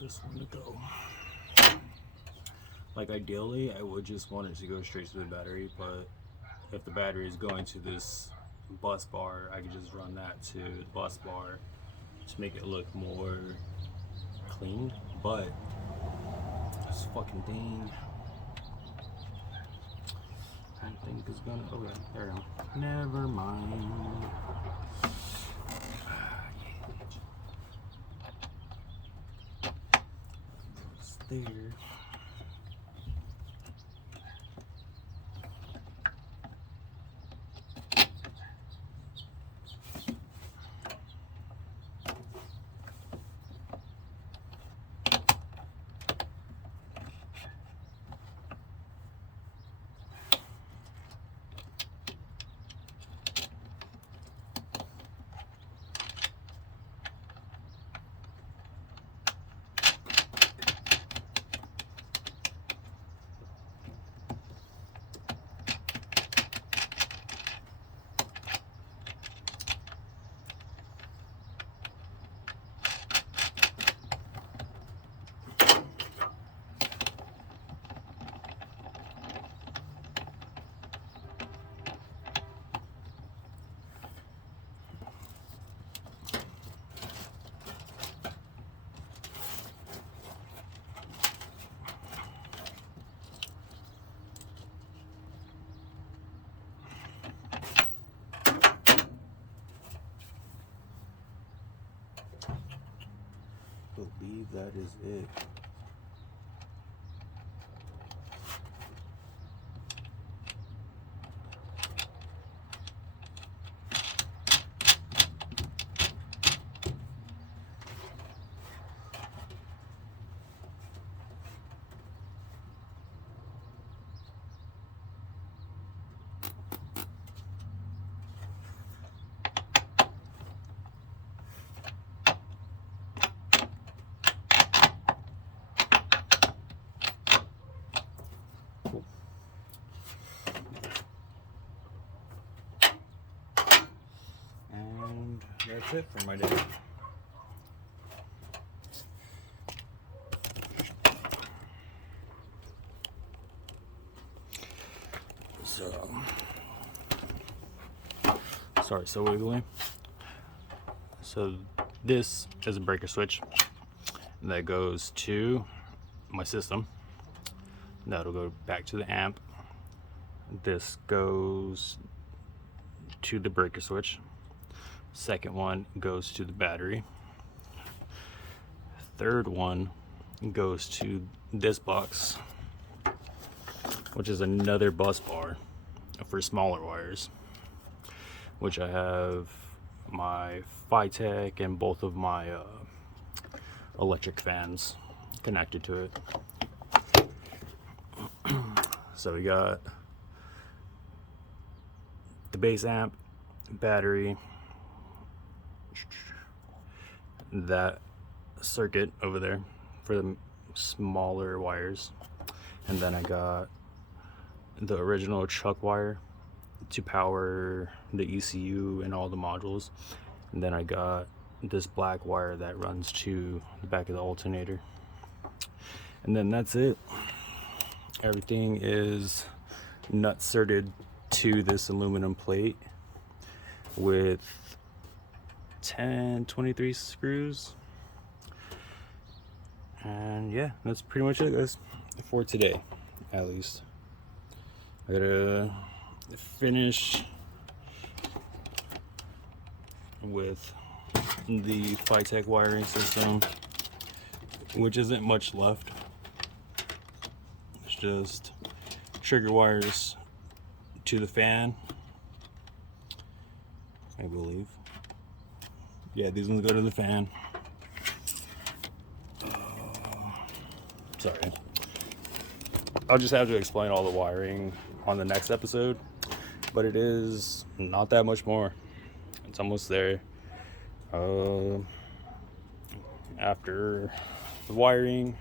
this one to go. Like ideally, I would just want it to go straight to the battery, but if the battery is going to this bus bar, I could just run that to the bus bar to make it look more clean. But this fucking thing, I think is gonna. Oh yeah, there we go. Never mind. It's there. Believe that is it. And that's it for my day. So, sorry, so wiggly. So this is a breaker switch that goes to my system. That'll go back to the amp. This goes to the breaker switch. Second one goes to the battery. Third one goes to this box, which is another bus bar for smaller wires, which I have my Phytech and both of my electric fans connected to it. So we got the base amp, battery, that circuit over there for the smaller wires, and then I got the original chuck wire to power the ECU and all the modules, and then I got this black wire that runs to the back of the alternator, and then that's it. Everything is nut certed to this aluminum plate with 1023 screws, and yeah, that's pretty much it, guys, for today at least. I gotta finish with the Phytech wiring system, which isn't much left. It's just trigger wires to the fan, I believe. Yeah, these ones go to the fan. Sorry. I'll just have to explain all the wiring on the next episode, but it is not that much more. It's almost there. After the wiring,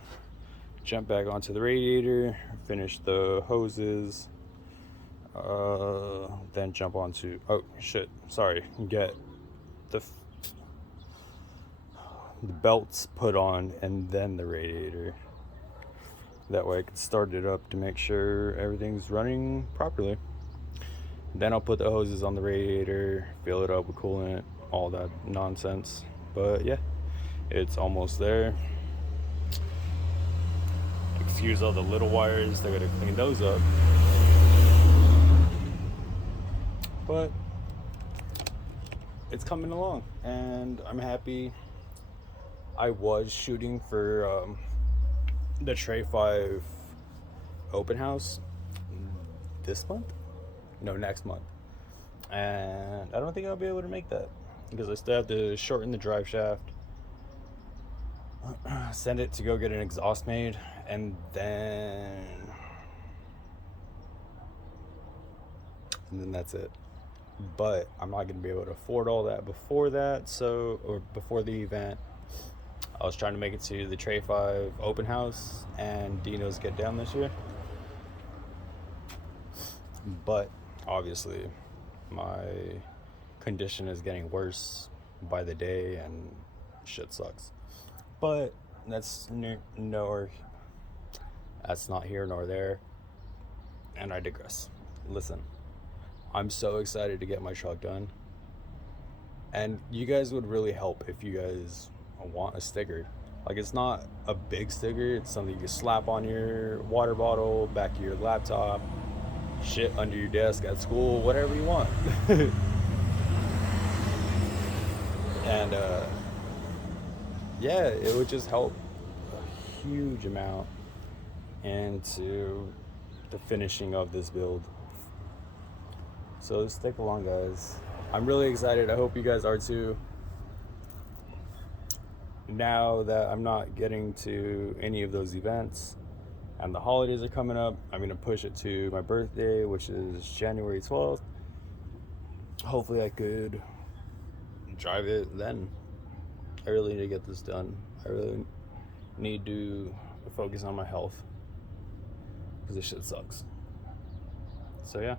jump back onto the radiator, finish the hoses, then jump onto, oh shit, sorry, get the belts put on and then the radiator. That way I can start it up to make sure everything's running properly. Then I'll put the hoses on the radiator, fill it up with coolant, all that nonsense. But yeah, it's almost there. Excuse all the little wires, I gotta clean those up. But it's coming along and I'm happy. I was shooting for the Tray 5 open house this month? No, next month. And I don't think I'll be able to make that because I still have to shorten the drive shaft, send it to go get an exhaust made, and then that's it. But I'm not going to be able to afford all that before that, or before the event. I was trying to make it to the Tray 5 open house and Dino's Get Down this year. But obviously, my condition is getting worse by the day and shit sucks. But that's not here nor there. And I digress. Listen, I'm so excited to get my truck done. And you guys would really help if you guys want a sticker. Like, it's not a big sticker, it's something you can slap on your water bottle, back of your laptop, shit under your desk at school, whatever you want. And yeah, it would just help a huge amount into the finishing of this build. So stick along, guys. I'm really excited. I hope you guys are too. Now that I'm not getting to any of those events and the holidays are coming up, I'm going to push it to my birthday, which is January 12th. Hopefully I could drive it then. I really need to get this done. I really need to focus on my health because this shit sucks. So yeah.